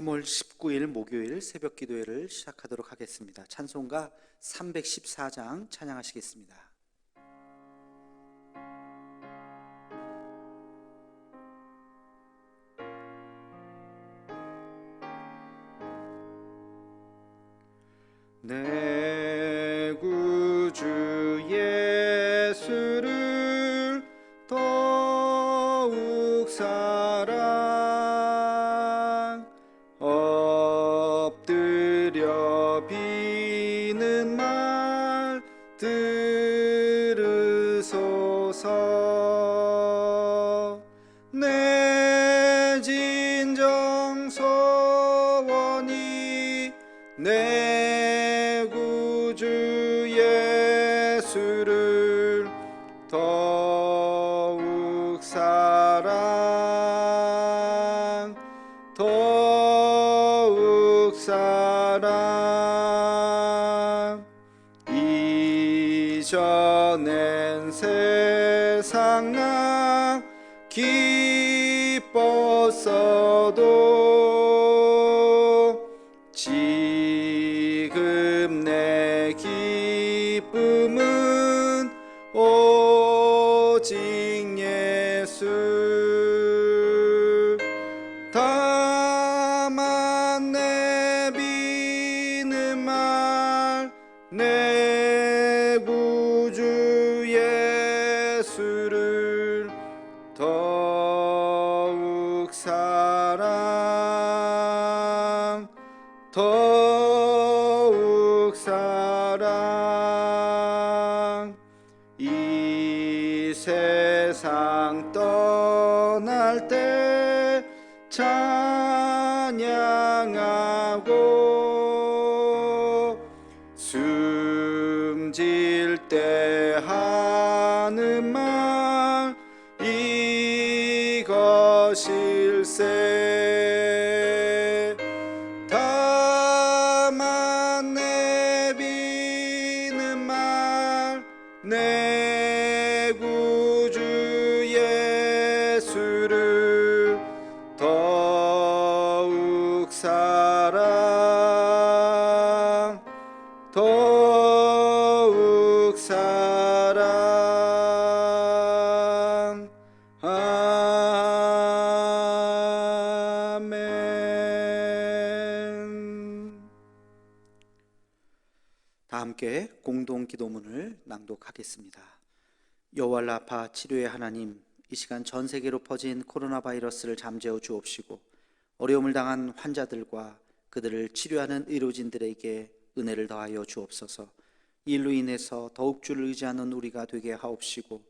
3월 19일 목요일 새벽 기도회를 시작하도록 하겠습니다. 찬송가 314장 찬양하시겠습니다. 내 구주 예수를 더욱 사랑 엎드려 비는 말 들으소서. 내 진정 소원이 내 구주 예수를 더욱 사랑 더욱 사랑. 이전엔 세상 나 기뻤어도 지금 내 기쁨은 오직 예수. 다만 내비는 말 내 구주 예수를 더욱 사랑 더욱 사랑. 이 세상 떠날 때 찬양하고 숨질 때 하는 말 이것일세. 다만 내비는 말 내 구주 예수를 더욱 사랑 더욱 사랑. 아멘. 다 함께 공동 기도문을 낭독하겠습니다. 여호와 라파 치료의 하나님, 이 시간 전 세계로 퍼진 코로나 바이러스를 잠재워 주옵시고 어려움을 당한 환자들과 그들을 치료하는 의료진들에게 은혜를 더하여 주옵소서. 이 일로 인해서 더욱 주를 의지하는 우리가 되게 하옵시고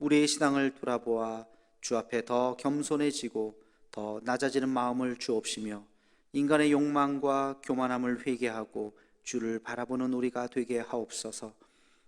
우리의 신앙을 돌아보아 주 앞에 더 겸손해지고 더 낮아지는 마음을 주옵시며 인간의 욕망과 교만함을 회개하고 주를 바라보는 우리가 되게 하옵소서.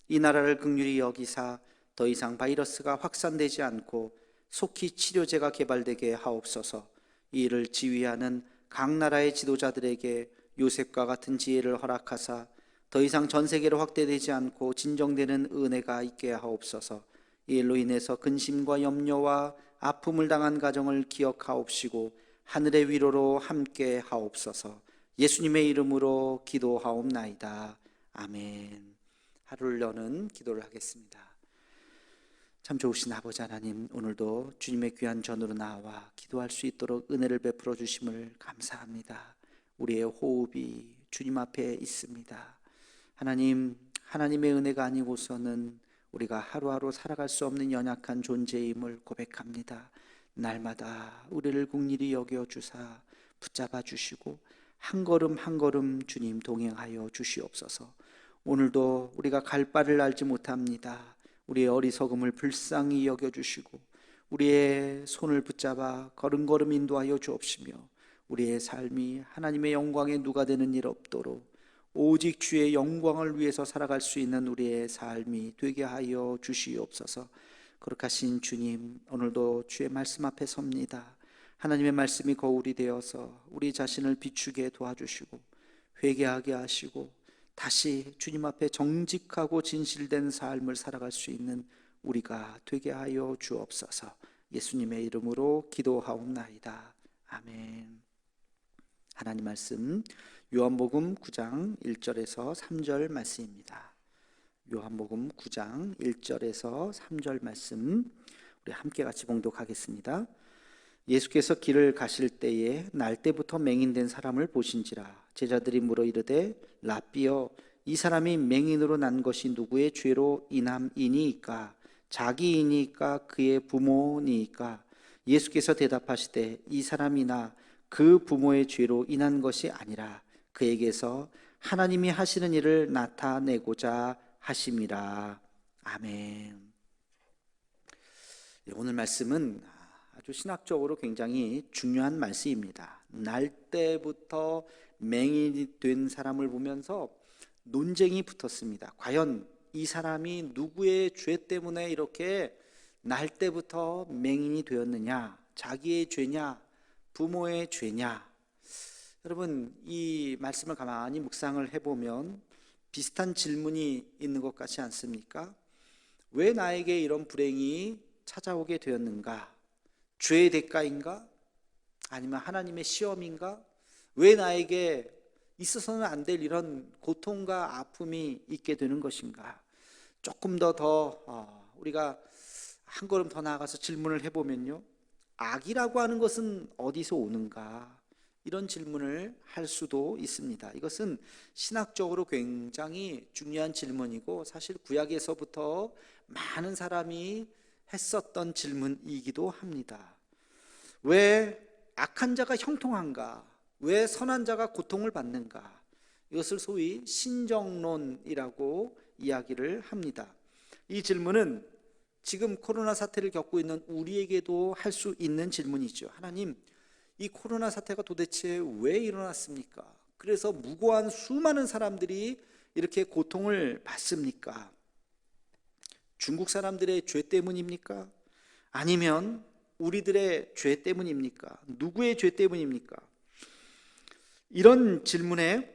이 나라를 긍휼히 여기사 더 이상 바이러스가 확산되지 않고 속히 치료제가 개발되게 하옵소서. 이 일을 지휘하는 각 나라의 지도자들에게 요셉과 같은 지혜를 허락하사 더 이상 전 세계로 확대되지 않고 진정되는 은혜가 있게 하옵소서. 이 일로 인해서 근심과 염려와 아픔을 당한 가정을 기억하옵시고 하늘의 위로로 함께 하옵소서. 예수님의 이름으로 기도하옵나이다. 아멘. 하루를 여는 기도를 하겠습니다. 참 좋으신 아버지 하나님, 오늘도 주님의 귀한 전으로 나와 기도할 수 있도록 은혜를 베풀어 주심을 감사합니다. 우리의 호흡이 주님 앞에 있습니다. 하나님, 하나님의 은혜가 아니고서는 우리가 하루하루 살아갈 수 없는 연약한 존재임을 고백합니다. 날마다 우리를 긍휼히 여겨 주사 붙잡아 주시고 한 걸음 한 걸음 주님 동행하여 주시옵소서. 오늘도 우리가 갈 바를 알지 못합니다. 우리의 어리석음을 불쌍히 여겨주시고 우리의 손을 붙잡아 걸음걸음 인도하여 주옵시며 우리의 삶이 하나님의 영광에 누가 되는 일 없도록 오직 주의 영광을 위해서 살아갈 수 있는 우리의 삶이 되게 하여 주시옵소서. 거룩하신 주님, 오늘도 주의 말씀 앞에 섭니다. 하나님의 말씀이 거울이 되어서 우리 자신을 비추게 도와주시고 회개하게 하시고 다시 주님 앞에 정직하고 진실된 삶을 살아갈 수 있는 우리가 되게 하여 주옵소서. 예수님의 이름으로 기도하옵나이다. 아멘. 하나님 말씀 요한복음 9장 1절에서 3절 말씀입니다. 요한복음 9장 1절에서 3절 말씀 우리 함께 같이 봉독하겠습니다. 예수께서 길을 가실 때에 날때부터 맹인된 사람을 보신지라. 제자들이 물어 이르되 라삐여, 이 사람이 맹인으로 난 것이 누구의 죄로 인함이니이까? 자기이니까 그의 부모니이까? 예수께서 대답하시되 이 사람이나 그 부모의 죄로 인한 것이 아니라 그에게서 하나님이 하시는 일을 나타내고자 하심이라. 아멘. 오늘 말씀은 아주 신학적으로 굉장히 중요한 말씀입니다. 날 때부터 맹인이 된 사람을 보면서 논쟁이 붙었습니다. 과연 이 사람이 누구의 죄 때문에 이렇게 날 때부터 맹인이 되었느냐? 자기의 죄냐? 부모의 죄냐? 여러분, 이 말씀을 가만히 묵상을 해보면 비슷한 질문이 있는 것 같지 않습니까? 왜 나에게 이런 불행이 찾아오게 되었는가? 죄의 대가인가? 아니면 하나님의 시험인가? 왜 나에게 있어서는 안 될 이런 고통과 아픔이 있게 되는 것인가? 조금 더 우리가 한 걸음 더 나아가서 질문을 해보면요, 악이라고 하는 것은 어디서 오는가? 이런 질문을 할 수도 있습니다. 이것은 신학적으로 굉장히 중요한 질문이고 사실 구약에서부터 많은 사람이 했었던 질문이기도 합니다. 왜 악한 자가 형통한가? 왜 선한 자가 고통을 받는가? 이것을 소위 신정론이라고 이야기를 합니다. 이 질문은 지금 코로나 사태를 겪고 있는 우리에게도 할 수 있는 질문이죠. 하나님, 이 코로나 사태가 도대체 왜 일어났습니까? 그래서 무고한 수많은 사람들이 이렇게 고통을 받습니까? 중국 사람들의 죄 때문입니까? 아니면 우리들의 죄 때문입니까? 누구의 죄 때문입니까? 이런 질문에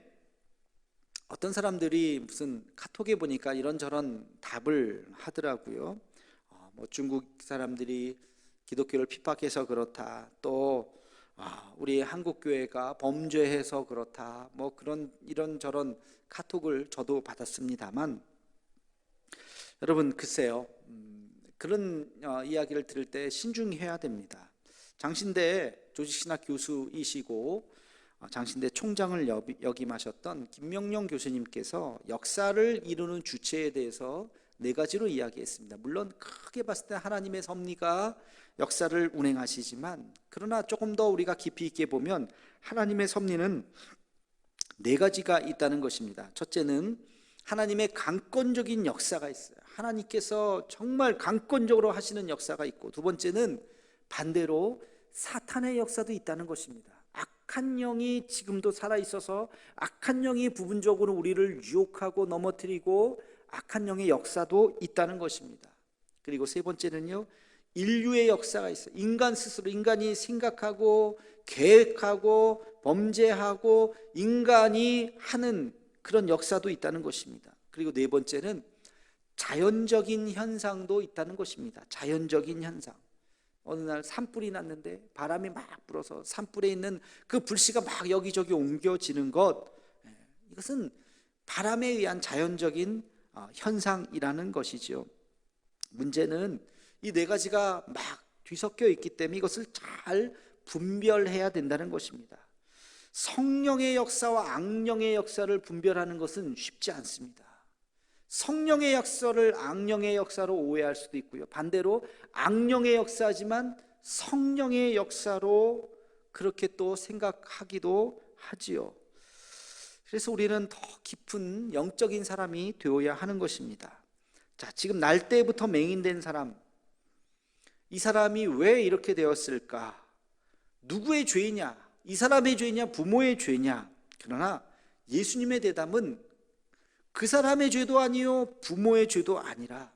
어떤 사람들이 무슨 카톡에 보니까 이런저런 답을 하더라고요. 중국 사람들이 기독교를 핍박해서 그렇다. 또 우리 한국교회가 범죄해서 그렇다. 이런저런 카톡을 저도 받았습니다만, 여러분 글쎄요, 그런 이야기를 들을 때 신중해야 됩니다. 장신대 조직신학 교수이시고 장신대 총장을 역임하셨던 김명령 교수님께서 역사를 이루는 주체에 대해서 4가지로 이야기했습니다. 물론 크게 봤을 때 하나님의 섭리가 역사를 운행하시지만, 그러나 조금 더 우리가 깊이 있게 보면 하나님의 섭리는 4가지가 있다는 것입니다. 첫째는 하나님의 강권적인 역사가 있어요. 하나님께서 정말 강권적으로 하시는 역사가 있고, 두 번째는 반대로 사탄의 역사도 있다는 것입니다. 악한 영이 지금도 살아있어서 악한 영이 부분적으로 우리를 유혹하고 넘어뜨리고 악한 영의 역사도 있다는 것입니다. 그리고 세 번째는요, 인류의 역사가 있어요. 인간 스스로, 인간이 생각하고 계획하고 범죄하고 인간이 하는 그런 역사도 있다는 것입니다. 그리고 네 번째는 자연적인 현상도 있다는 것입니다. 자연적인 현상. 어느 날 산불이 났는데 바람이 막 불어서 산불에 있는 그 불씨가 막 여기저기 옮겨지는 것, 이것은 바람에 의한 자연적인 현상이라는 것이죠. 문제는 이 4가지가 막 뒤섞여 있기 때문에 이것을 잘 분별해야 된다는 것입니다. 성령의 역사와 악령의 역사를 분별하는 것은 쉽지 않습니다. 성령의 역사를 악령의 역사로 오해할 수도 있고요, 반대로 악령의 역사지만 성령의 역사로 그렇게 또 생각하기도 하지요. 그래서 우리는 더 깊은 영적인 사람이 되어야 하는 것입니다. 자, 지금 날 때부터 맹인된 사람, 이 사람이 왜 이렇게 되었을까? 누구의 죄이냐? 이 사람의 죄냐? 부모의 죄냐? 그러나 예수님의 대답은 그 사람의 죄도 아니요 부모의 죄도 아니라,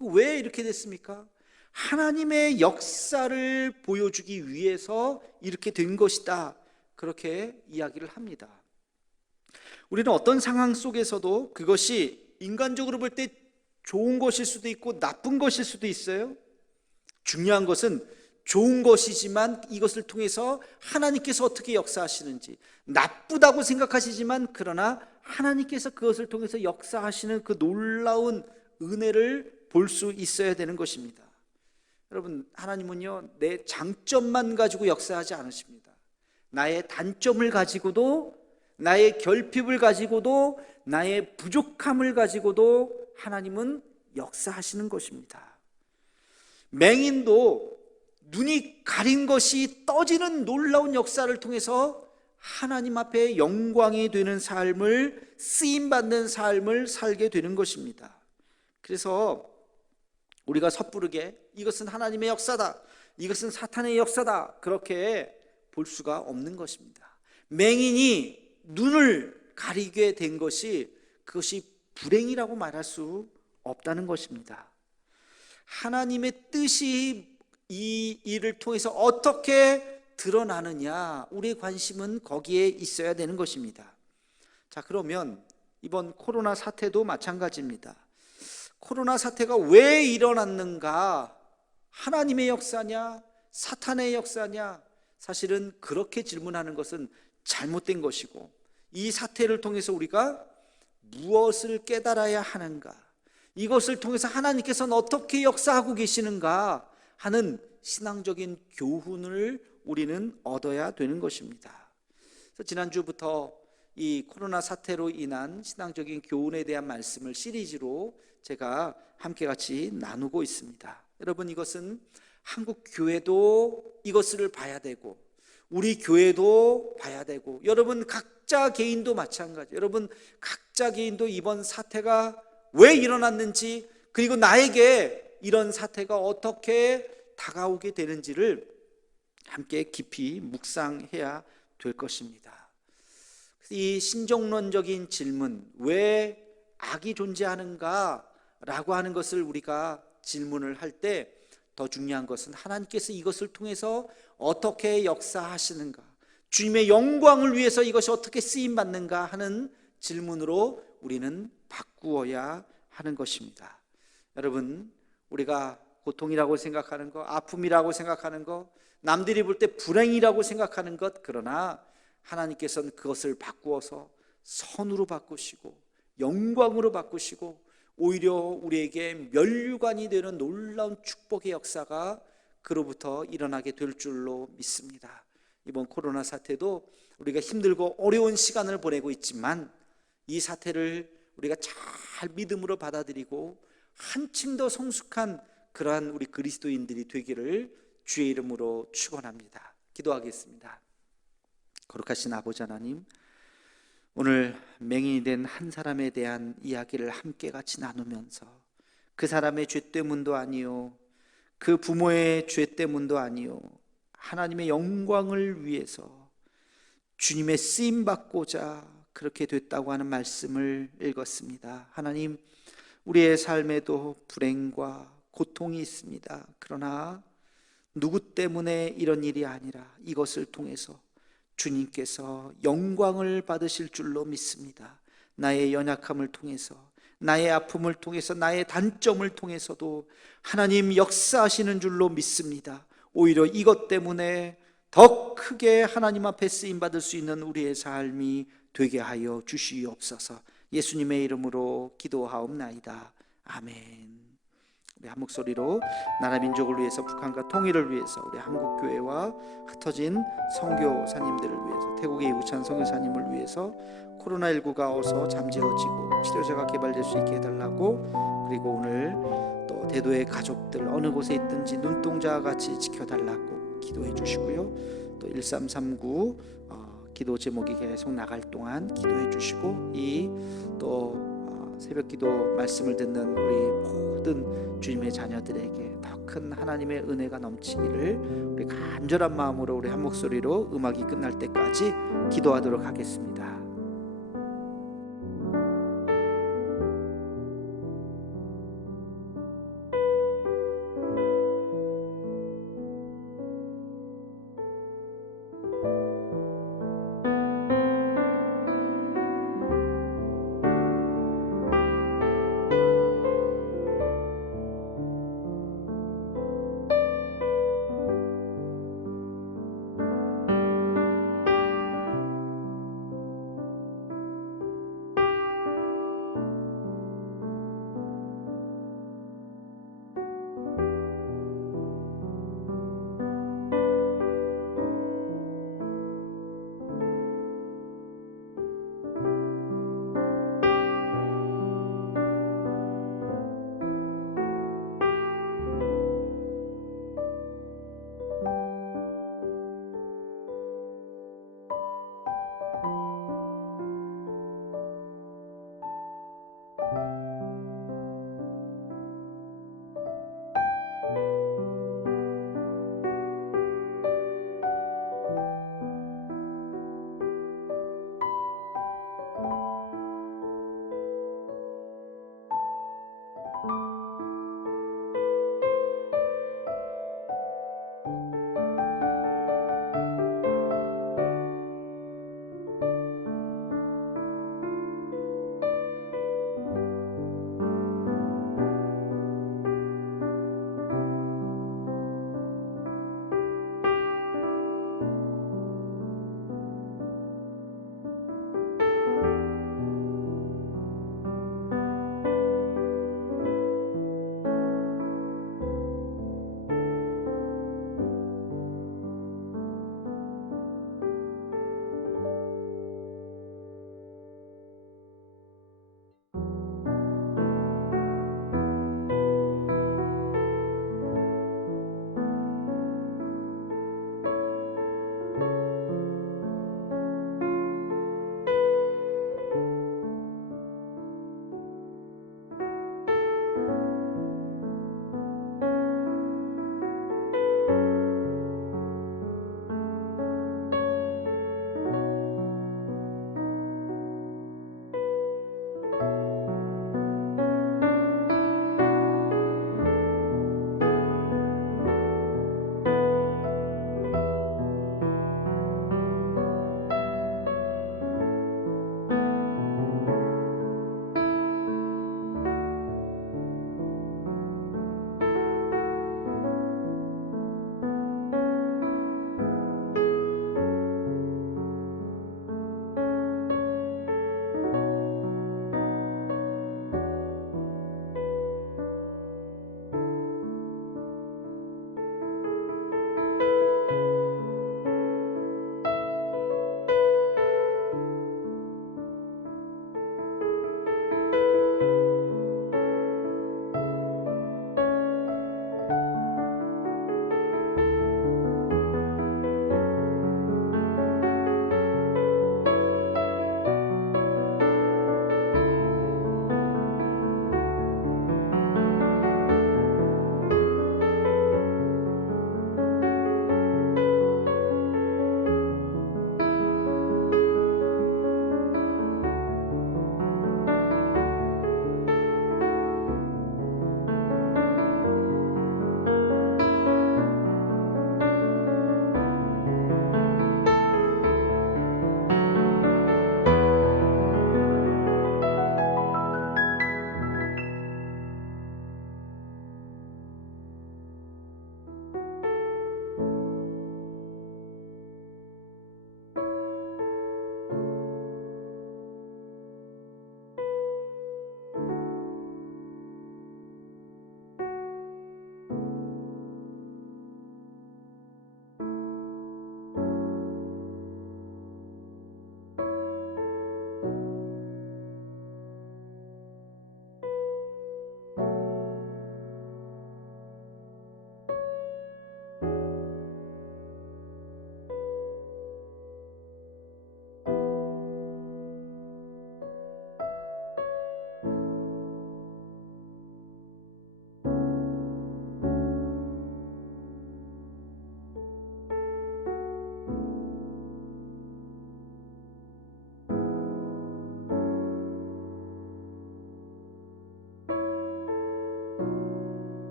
왜 이렇게 됐습니까? 하나님의 역사를 보여주기 위해서 이렇게 된 것이다, 그렇게 이야기를 합니다. 우리는 어떤 상황 속에서도 그것이 인간적으로 볼 때 좋은 것일 수도 있고 나쁜 것일 수도 있어요. 중요한 것은 좋은 것이지만 이것을 통해서 하나님께서 어떻게 역사하시는지, 나쁘다고 생각하시지만 그러나 하나님께서 그것을 통해서 역사하시는 그 놀라운 은혜를 볼 수 있어야 되는 것입니다. 여러분, 하나님은요, 내 장점만 가지고 역사하지 않으십니다. 나의 단점을 가지고도, 나의 결핍을 가지고도, 나의 부족함을 가지고도 하나님은 역사하시는 것입니다. 맹인도 눈이 가린 것이 떠지는 놀라운 역사를 통해서 하나님 앞에 영광이 되는 삶을, 쓰임받는 삶을 살게 되는 것입니다. 그래서 우리가 섣부르게 이것은 하나님의 역사다, 이것은 사탄의 역사다, 그렇게 볼 수가 없는 것입니다. 맹인이 눈을 가리게 된 것이, 그것이 불행이라고 말할 수 없다는 것입니다. 하나님의 뜻이 이 일을 통해서 어떻게 드러나느냐, 우리의 관심은 거기에 있어야 되는 것입니다. 자, 그러면 이번 코로나 사태도 마찬가지입니다. 코로나 사태가 왜 일어났는가? 하나님의 역사냐? 사탄의 역사냐? 사실은 그렇게 질문하는 것은 잘못된 것이고, 이 사태를 통해서 우리가 무엇을 깨달아야 하는가, 이것을 통해서 하나님께서는 어떻게 역사하고 계시는가 하는 신앙적인 교훈을 우리는 얻어야 되는 것입니다. 그래서 지난주부터 이 코로나 사태로 인한 신앙적인 교훈에 대한 말씀을 시리즈로 제가 함께 같이 나누고 있습니다. 여러분, 이것은 한국 교회도 이것을 봐야 되고, 우리 교회도 봐야 되고, 여러분 각자 개인도 마찬가지. 여러분 각자 개인도 이번 사태가 왜 일어났는지, 그리고 나에게 이런 사태가 어떻게 다가오게 되는지를 함께 깊이 묵상해야 될 것입니다. 이 신정론적인 질문, 왜 악이 존재하는가 라고 하는 것을 우리가 질문을 할 때 더 중요한 것은 하나님께서 이것을 통해서 어떻게 역사하시는가, 주님의 영광을 위해서 이것이 어떻게 쓰임받는가 하는 질문으로 우리는 바꾸어야 하는 것입니다. 여러분, 우리가 고통이라고 생각하는 것, 아픔이라고 생각하는 것, 남들이 볼 때 불행이라고 생각하는 것, 그러나 하나님께서는 그것을 바꾸어서 선으로 바꾸시고 영광으로 바꾸시고 오히려 우리에게 면류관이 되는 놀라운 축복의 역사가 그로부터 일어나게 될 줄로 믿습니다. 이번 코로나 사태도 우리가 힘들고 어려운 시간을 보내고 있지만 이 사태를 우리가 잘 믿음으로 받아들이고 한층 더 성숙한 그러한 우리 그리스도인들이 되기를 주의 이름으로 축원합니다. 기도하겠습니다. 거룩하신 아버지 하나님, 오늘 맹인이 된 한 사람에 대한 이야기를 함께 같이 나누면서 그 사람의 죄 때문도 아니요, 그 부모의 죄 때문도 아니요, 하나님의 영광을 위해서 주님의 쓰임받고자 그렇게 됐다고 하는 말씀을 읽었습니다. 하나님, 우리의 삶에도 불행과 고통이 있습니다. 그러나 누구 때문에 이런 일이 아니라 이것을 통해서 주님께서 영광을 받으실 줄로 믿습니다. 나의 연약함을 통해서, 나의 아픔을 통해서, 나의 단점을 통해서도 하나님 역사하시는 줄로 믿습니다. 오히려 이것 때문에 더 크게 하나님 앞에 쓰임받을 수 있는 우리의 삶이 되게 하여 주시옵소서. 예수님의 이름으로 기도하옵나이다. 아멘. 우리 한 목소리로 나라 민족을 위해서, 북한과 통일을 위해서, 우리 한국교회와 흩어진 선교사님들을 위해서, 태국의 이우찬 선교사님을 위해서 코로나19가 어서 잠재워지고 치료제가 개발될 수 있게 해달라고, 그리고 오늘 또 대도의 가족들 어느 곳에 있든지 눈동자와 같이 지켜달라고 기도해 주시고요. 또 1339 기도 제목이 계속 나갈 동안 기도해 주시고, 이 또 새벽 기도 말씀을 듣는 우리 모든 주님의 자녀들에게 더 큰 하나님의 은혜가 넘치기를 우리 간절한 마음으로 우리 한 목소리로 음악이 끝날 때까지 기도하도록 하겠습니다.